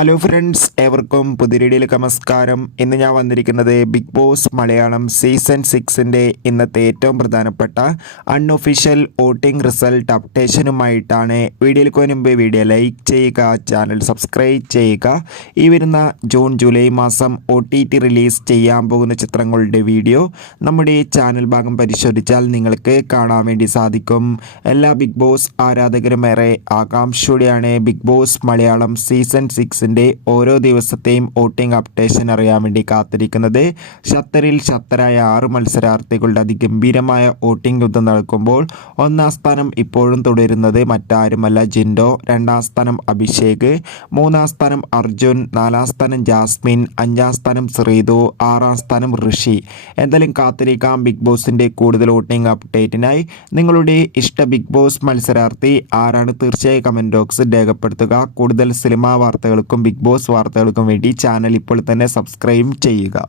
Hello friends, ഏവർക്കും പുതിയ വീഡിയോയിലേക്ക് നമസ്കാരം. ഇന്ന് ഞാൻ വന്നിരിക്കുന്നത് ബിഗ് ബോസ് മലയാളം സീസൺ 6ൻ്റെ ഇന്നത്തെ ഏറ്റവും പ്രധാനപ്പെട്ട അൺഒഫീഷ്യൽ വോട്ടിംഗ് റിസൾട്ട് അപ്ഡേഷനുമായിട്ടാണ്. വീഡിയോയിലേക്ക് മുൻപ് വീഡിയോ ലൈക്ക് ചെയ്യുക, ചാനൽ സബ്സ്ക്രൈബ് ചെയ്യുക. ഈ വരുന്ന ജൂൺ ജൂലൈ മാസം OTT റിലീസ് ചെയ്യാൻ പോകുന്ന ചിത്രങ്ങളുടെ വീഡിയോ നമ്മുടെ ചാനൽ ഭാഗം പരിശോധിച്ചാൽ നിങ്ങൾക്ക് കാണാൻ വേണ്ടി സാധിക്കും. എല്ലാ ബിഗ് ബോസ് ആരാധകരും ഏറെ ആകാംക്ഷയോടെയാണ് ബിഗ് ബോസ് മലയാളം സീസൺ 6 ഓരോ ദിവസത്തെയും വോട്ടിംഗ് അപ്ഡേഷൻ അറിയാൻ വേണ്ടി കാത്തിരിക്കുന്നത്. ഖത്തറിൽ ഖത്തറായ 6 മത്സരാർത്ഥികളുടെ അതിഗംഭീരമായ വോട്ടിംഗ് യുദ്ധം നടക്കുമ്പോൾ ഒന്നാം സ്ഥാനം ഇപ്പോഴും തുടരുന്നത് മറ്റാരുമല്ല ജിൻഡോ, രണ്ടാം സ്ഥാനം അഭിഷേക്, മൂന്നാം സ്ഥാനം അർജുൻ, നാലാം സ്ഥാനം ജാസ്മിൻ, അഞ്ചാം സ്ഥാനം ശ്രീതു, ആറാം സ്ഥാനം ഋഷി. എന്തായാലും കാത്തിരിക്കാം ബിഗ് ബോസിൻ്റെ കൂടുതൽ വോട്ടിംഗ് അപ്ഡേറ്റിനായി. നിങ്ങളുടെ ഇഷ്ട ബിഗ് ബോസ് മത്സരാർത്ഥി ആരാണ്? തീർച്ചയായും കമൻറ്റ് ബോക്സിൽ രേഖപ്പെടുത്തുക. കൂടുതൽ സിനിമാ വാർത്തകൾക്കും ബിഗ് ബോസ് വാർത്തകൾക്കും വേണ്ടി ചാനൽ ഇപ്പോൾ തന്നെ സബ്സ്ക്രൈബ് ചെയ്യുക.